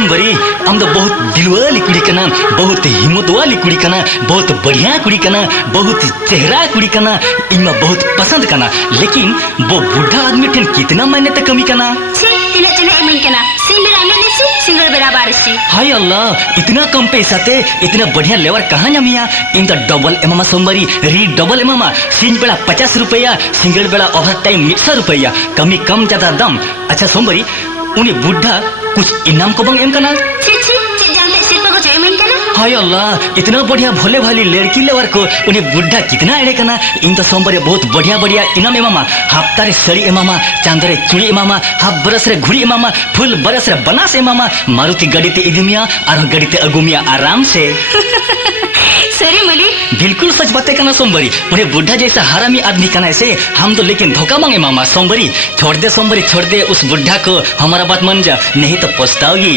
सोमवारी हम तो बहुत दिल वाली कुड़ी कना, बहुत हिम्मत वाली कुड़ी कना, बहुत बढ़िया कुड़ी कना, बहुत चेहरा कुड़ी कना, इनमें बहुत पसंद कना। लेकिन वो बूढ़ा आदमी ठन कितना महीने तक कमी कना। हाय अल्लाह, इतना कम पैसा ते इतना बढ़िया लेवर कहाँ नमिया। इन तो डबल एमामा सोमवारी री डबल एमामा सिंह बेड़ा 50 रुपया, सिंगल बेड़ा ओवर टाइम 100 रुपया, कमी कम ज्यादा दाम। अच्छा सोमवारी उन्हें बुढ़ा कुछ इनाम को बंग एम कना। हाय अल्लाह, इतना बढ़िया भोले भाली लड़की लेवर को उन्हें बुढ़ा कितना एड़े कना। इन तो सोमवारी बहुत बढ़िया बढ़िया इनाम एमामा, हफ्तारे सड़ी एमामा, चांदरे चुड़ी एमामा, हाफ बरस रे घुड़ी एमामा, फुल बरस रे बनास एमामा, मारुति गाड़ी ते इदिमिया और गाड़ी ते अगुमिया आराम से। सरी मली बिल्कुल सच बातें कना सोमवारी। उन्हें बुढ़ा जैसा हरामी आदमी कना ऐसे हम तो लेकिन धोखा मांगे मामा। सोमवारी छोड़ दे, सोमवारी छोड़ दे उस बुढ़ा को, हमारा बात मान जा, नहीं तो पछताओगी।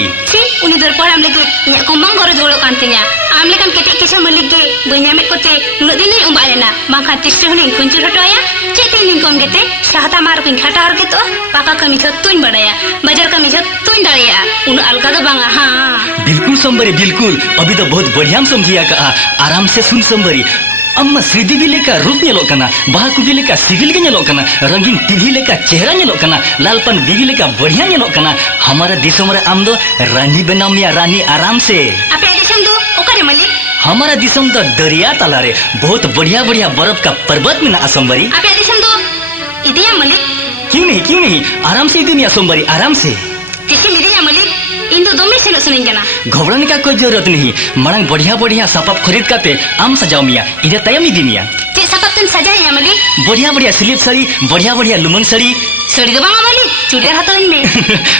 उन्हें दर पर हम लेके को मांग और जोड़ो कांतिया आम लेकिन केटे किसा मलिक के बन्या में कोते नुन दिन नहीं उम्बाले ना माखा तिस्टे होने कुंचुर हटवाया चेते नहीं कम गेते साहता मार किन खाता हर के तो पाका कमी छ तुन बड़ाया बाजार कमी छ तुन डालिया उन अलगा तो बांगा। हाँ बिल्कुल सोमवारी बिल्कुल, अभी तो बहुत बढ़िया समझिया का। आराम से सुन सोमवारी, अम्मा श्रीदेवी लेका रूप नेलो कना, बाहा कुबी लेका सिविल के नेलो कना, रंगीन टीवी लेका चेहरा नेलो कना, लालपन बीवी लेका बढ़िया नेलो कना। हमारा दिसम रे आम दो रानी बनामिया रानी आराम से। आपे दिसम दो ओकरे मलिक हमारा दिसम तो दरिया तला रे बहुत बढ़िया बढ़िया बर्फ का पर्वत में ना सोमवारी। आपे दिसम दो इदिया मलिक क्यों नहीं आराम से इदिया सोमवारी आराम से। किसी इदिया मलिक इन तो दोमे से सुनिंग कना। घबराने का कोई जरूरत नहीं, मरंग बढ़िया बढ़िया सपाप खरीद करते आम सजाओ मिया, इधर तयम इदी मिया। चे सपाप तुम सजाया मलिक बढ़िया बढ़िया स्लीप साड़ी, बढ़िया बढ़िया लुमन साड़ी। साड़ी तो बांगा मलिक चूड़ियार हाथों में।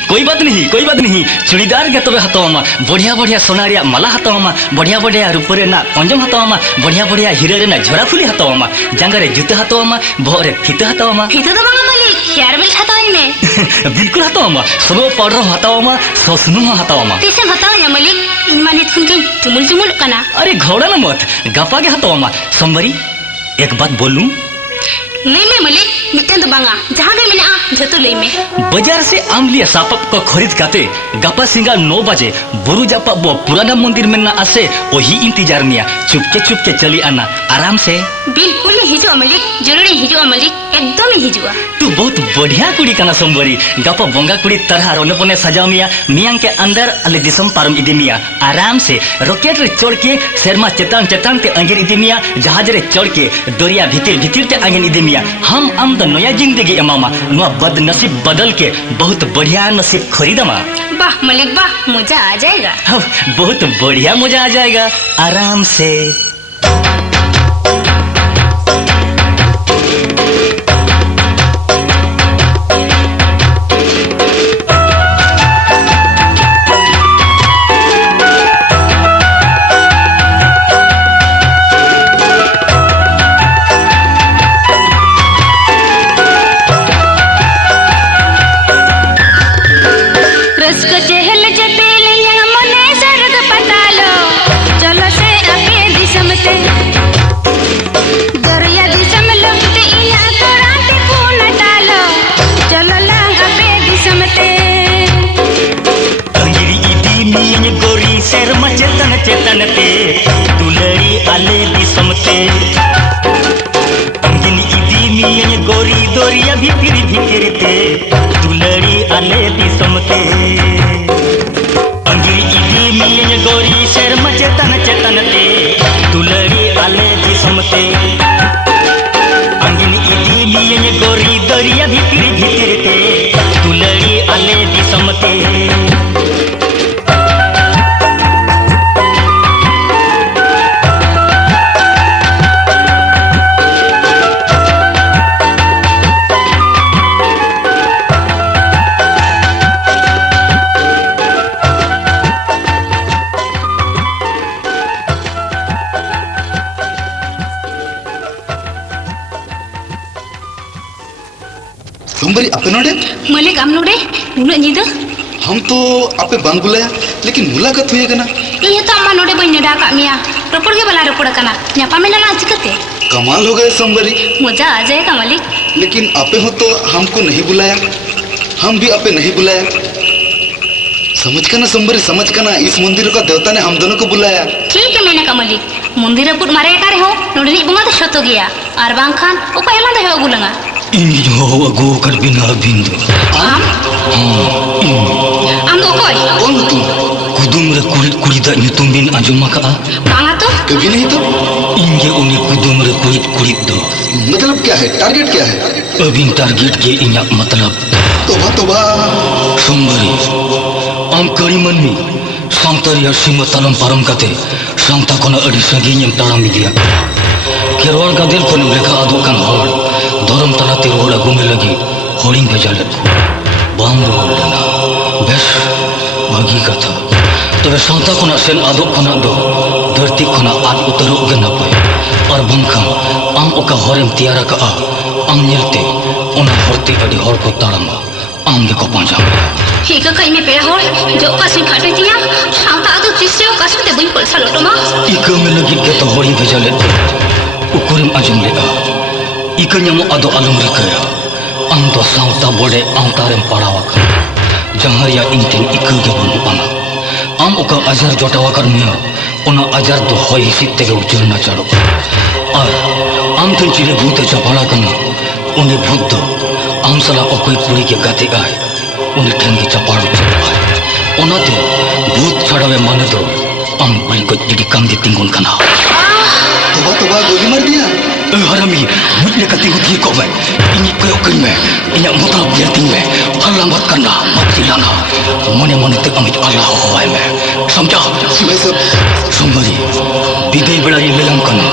कोई बात नहीं चूड़ीदार के तबे हतोमा, बढ़िया बढ़िया सोना रे माला हतोमा, बढ़िया बढ़िया रूपरे ना पंजम हतोमा, बढ़िया बढ़िया हीरे रे ना झोरा फुली हतोमा, जांगा रे जूते हतोमा, भोरे फीते हतोमा। फीते तो बांगा मलिक हेयर बेल्ट हतोई में। बिल्कुल हतोमा, सोनो पाउडर हतोमा, सोसनु हतोमा। तीसे हतोई या मलिक इन माने खुनकिन चुमुल कना। अरे घोड़ा ना मत, गपा के हतोमा। सोमवारी एक बात बोलूं? नहीं मैं मलिक मिटन तो बांगा जहाँ गए मैंने आ झतो ले में। बाजार से आम लिया सापप को खरीद करते गपा सिंगा 9 बजे बुरु जापा वो पुराना मंदिर में ना आसे वही इंतजार मिया चुपके चली आना आराम से। बिल्कुल हिजुआ मलिक, जरूरी हिजुआ मलिक, एकदम ही हिजुआ। तू बहुत बढ़िया कुड़ी कना सोमवारी, गपा बोंगा कुड़ी तरह रोने पोने सजाओ मिया, मियांग के अंदर अले दिसम पारम इदी मिया आराम से। रॉकेट रे चढ़ के शर्मा चेतान ते अंगिर इदी मिया, जहाज रे चढ़ के दरिया भीतर ते अंगिर इदी मिया। हम तो नया जिंदगी एमामा, नुआ बदनसीब बदल के बहुत बढ़िया नसीब खरीदमा। वाह मलिक वाह, मजा आ जाएगा। बहुत बढ़िया मजा आ जाएगा आराम से। चेतन ते दुलड़ी आले दिसमते अंगिन इदी मियन गोरी दोरिया भीतर ते दुलड़ी आले दिसमते अंगिन इदी मियन गोरी शर्मा चेतन ते दुलड़ी आले दिसमते अंगिन इदी मियन गोरी दोरिया भीतर ते दुलड़ी आले दिसमते। सोमवारी आपे नोडे मलिक आम नोडे उन्ना निदा हम तो आपे बांग बुलाया लेकिन मुलाकात हुई कना। ये तो अम्मा नोडे बन्ने डा का मिया रोपड़ के बला रोपड़ कना न्यापा में ना चिकते। कमाल हो गए सोमवारी, मजा आ जाएगा मलिक। लेकिन आपे हो तो हमको नहीं बुलाया, हम भी आपे नहीं बुलाया। समझ करना इस मंदिर का देवता ने हम दोनों को बुलाया। ठीक है मैंने का मालिक मंदिर पुट मारे का हो नोडनी बुंगा तो शतो गया और बांखान उपाय ला दे गुलंगा इन जो अगो कर बिना बिंदु आम दो कोई कौन तुम? कुदुम रे कुड़ी दा nyutum bin anjuma ka बांगा तो कभी नहीं तो। inge uni कुदुम रे कुड़ी दो मतलब क्या है, टारगेट क्या है? अबिन टारगेट के इन्या मतलब तोबा तोबा। Sumbari, am kariman mi, sangtar ya sima talam param kate, sangta kona adi sagi yang taram media. Kerwar kadel kona mereka adukan hor, doram tanah teroda gume lagi, horing bejalet ku, bam rohor dana, bes bagi kata. Tapi sangta kona sen aduk kona do, derti kona ad utaruk genapai, ar bangkang, am oka horing tiara ka a, am nyelte, ona horti adi hor ko tarama. आम देखो पंजा हिका कई में पेड़ा हो जो कास में खाटे दिया शांता तो तीसरे कास में ते बुई पलसा लोटो मा इक में लगी के तो होरी भेजले उकुरिम आजम लेगा इक न्यामो आदो आलम रिकया आम तो शांता बोडे आंतारेम पड़ावा का जहरिया इंटिन इक के बनु आना आम उका अजर जोटावा कर मिया ओना अजर तो होई सिते के उचर ना चढ़ो और आम तो चिरे भूत चपाड़ा करना उन्हें भूत दो आम सला ओकोई कुड़ी के गाते गाय उन्हें ठेंग के चपाड़ो चपाए ओनाते भूत छड़ावे माने दो आम कुड़ी को जिडी काम दी तिंगुन कना तोबा तोबा गोली मार दिया। हरामी मुझे कति हुई को मैं इन्हीं को कहीं मैं इन्हें मुताब जल्दी में हल्ला मत करना मत चिल्लाना मने मने तक अमित अल्लाह हुआ है मैं समझा मैं सब सुंबरी बिगई बड़ा ये लेलम करना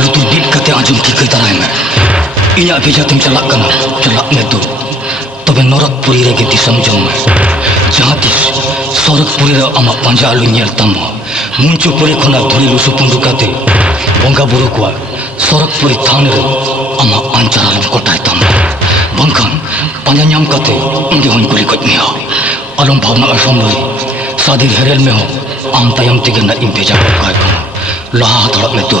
लुतु डीट कते आजम की कई तरह है मैं इन्हें भेजा तुम चला करना चला में दो तबे नरकपुरी रे के दिसम जम में जहाँ दिस सरकपुरी रे अमा पंजालु नियलतम मुंचुपुरी खुना धुरी लुसुपुंडु कते बंगा बुरु कुआ सरकपुरी थाने रे अमा अंचारालम कोटाय तम बंकन पंजान्याम कते इंगे होइन कुली कट मिया अलम भावना असंभवी सादी हेरेल में हो आम तयम तिगे न इंतजार काय को लाहा थड़ा में दो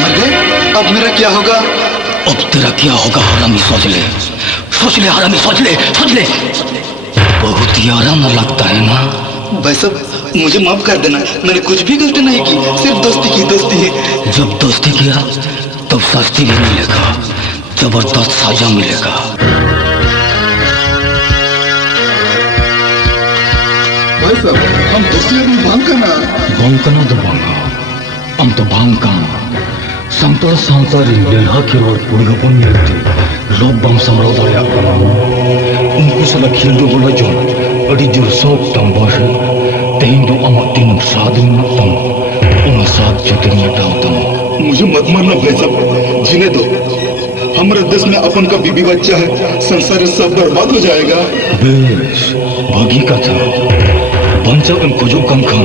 मर गए, अब मेरा क्या होगा? अब तेरा क्या होगा हरामी सोच ले हरामी सोच ले बहुत ही आराम लगता है ना भाई साहब मुझे माफ कर देना, मैंने कुछ भी गलती नहीं की, सिर्फ दोस्ती की दोस्ती। जब दोस्ती किया तब सस्ती भी मिलेगा, जबरदस्त साजा मिलेगा। भाई साहब हम दोस्ती में भांग तो भांगा हम तो भांग Samtar santarin delha kiror puriga punyati lob bam samro daya kana unku sala khildo bola jon adi jur sok tambashe tehindo amat tinum sadin tam una साथ चतुर मटावतम मुझे मत मारना भाई साहब, जीने दो। हमारे देश में अपन का बीबी बच्चा है, संसार सब बर्बाद हो जाएगा। बेश भागी का था बंचा उन कुजो कम खान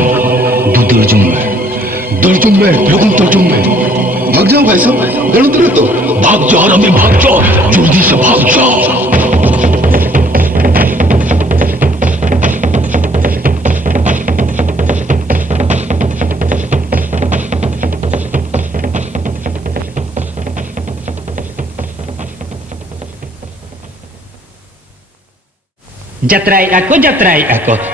दो दर्जन में लोगों तर्जुम में भाग जाओ भाई साहब, गलत रहे तो भाग जाओ रमी भाग जाओ जल्दी से भाग जाओ। जत्राई आको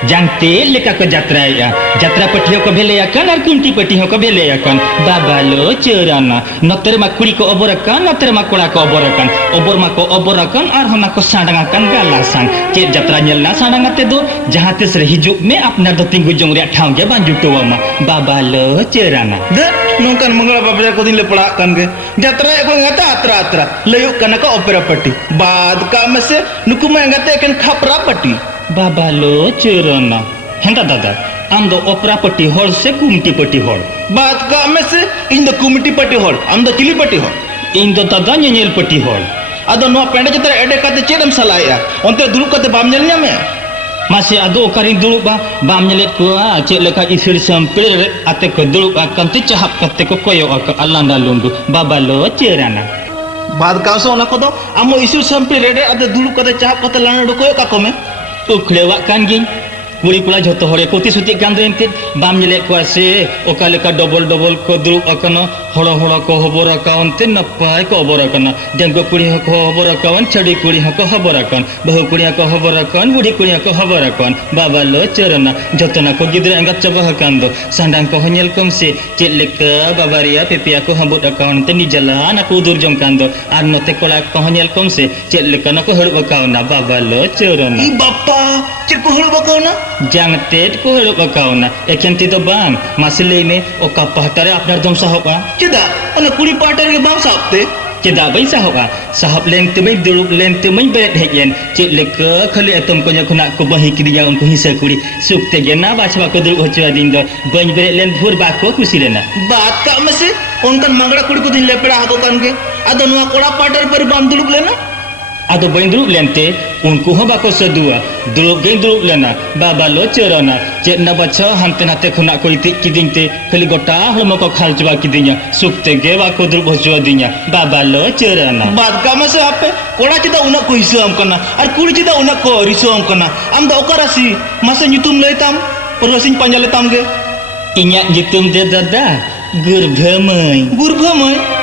जानते लेका को जत्राई जत्रा पटियों को भेले अकन और कुंटी पटियों को भेले अकन बाबा लो चोराना नतर मा कुड़ी को ओबर अकन नतर मा कोड़ा को ओबर अकन ओबर अकन और हम को सांडंगा कन गाला सांग चे जत्रा नेलना सांडंगा ते दो जहां तिस रे हिजुक में अपना दो तिंगु जोंग रे ठाव के बांजू टोवा बाबा लो चोराना दे नोंकन मंगला बाबा को दिन ले पड़ा कन के जत्रा एको ngata atra लेयो कन का ओपेरा पट्टी बाद का में से नुकु में ngate कन खपरा पट्टी बाबा लो चोराना हेंदा दादा आम दो ओपरा पट्टी होल से कुमटी पट्टी होल बाद का में से इन द कुमिटी पट्टी होल आम द चिली पट्टी होल इन दो दादा नेल पट्टी होल अदो नो पेंडे जत्रा एडे काते चेदम सलाया ओंते दुलु काते बाम नेल न्यामे masih ado karing dulu bam nyelet ko cek leka isir sampir ate ko dulu kanti cahap kate ko koyo ak alanda lundu babalo cerana बाद का सो ना को दो आमो इसिर साम्पे रेडे अदे दुलु काते चाप काते लाना डो कोयो का कोमे uklewa kan ging kuri kula joto hore kuti sutik kan do entit bam nyelek ko ase oka leka double ko duruk akana holo ko hobor akaun te napai ko hobor akana denggo kuri ko hobor akaun chadi kuri ko hobor akaun bahu kuri ko hobor akaun budi kuri ko hobor akaun baba lo cerana jotona ko gidra anggap coba akan do sandang ko honyel komse cek leka babaria pepe aku hambut akaun te ni jalan aku udur jong kan do ar note ko lak ko honyel komse cek leka na ko harup akaun na baba lo cerana I bapa, cik ko hulu bakau na? jangan tet ko harup akaun na ekian tito bang masile me oka pahtare apnar jom sahop a Cida, ana kuri partai ke bang sapte? Tidak baik sahab ah. Sahab leng temai duduk leng temai beret hejen. Cik leka kali atom konya kuna ko bahi kirinya unku hisa kuri. Suk tegena baca ko duduk hocho adindo. Bany beret leng hur bako kusirena. Baat ka mase, onkan mangara kuri ko din lepera hako kan ke? Ado nuwa kora partai pari bam duluk lena? Ado bany duduk lente unku ho bako sedua. Duduk gen duduk lena. Baba lo cerana. Cik na baca hante nate kuna ko itik kiding te. Kali gota lama ko khal coba kidinya. Suk tege bako duduk hocho adinya. Baba lo cerana. Baat ka mase ape? Kora cida unak ko hisam kana. Ar kuri cida unak ko risam kana. Am da okarasi. Masa nyutum leitam? Perluasin panjang letam ke? Inyak jitum de dada. Gurbhamai. Gurbhamai?